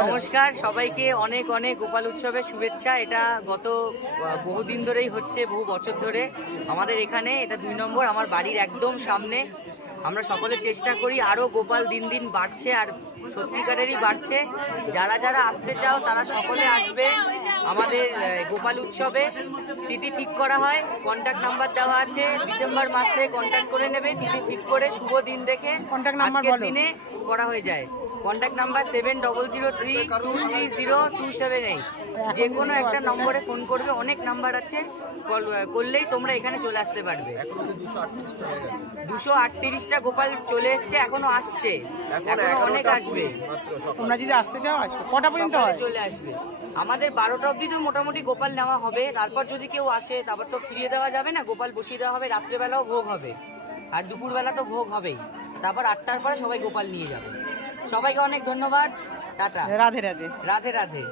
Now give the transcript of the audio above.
নমস্কার সবাইকে, অনেক অনেক গোপাল উৎসবের শুভেচ্ছা। এটা গত বহুদিন ধরেই হচ্ছে, বহু বছর ধরে আমাদের এখানে। এটা 2 নম্বর, আমার বাড়ির একদম সামনে। আমরা সকলে চেষ্টা করি, আরও গোপাল দিন দিন বাড়ছে, আর সত্যিকারেরই বাড়ছে। যারা যারা আসতে চাও তারা সকলে আসবে আমাদের গোপাল উৎসবে। তিথি ঠিক করা হয়, কন্ট্যাক্ট নাম্বার দেওয়া আছে, ডিসেম্বর মাসে কন্ট্যাক্ট করে নেবে। তিথি ঠিক করে শুভ দিন দেখে আজকের দিনে করা হয়ে যায়। Contact number 7003230278। যে কোনো একটা নম্বরে ফোন করবে, অনেক নাম্বার আছে, কল করলেই তোমরা এখানে চলে আসতে পারবে। 238টা গোপাল চলে এসছে, এখনো আসছে, এখনো অনেক আসবে। তোমরা যদি আসতে চাও আসবে, কটা পর্যন্ত হয়? চলে আসবে। আমাদের 12টা অবধি তো মোটামুটি গোপাল নেওয়া হবে। তারপর যদি কেউ আসে, তারপর তো ফিরিয়ে দেওয়া যাবে না, গোপাল বসিয়ে দেওয়া হবে। রাত্রেবেলাও ভোগ হবে, আর দুপুরবেলা তো ভোগ হবেই। তারপর 8টার পরে সবাই গোপাল নিয়ে যাবে। সবাইকে অনেক ধন্যবাদ, টাটা, রাধে রাধে। রাধে রাধে।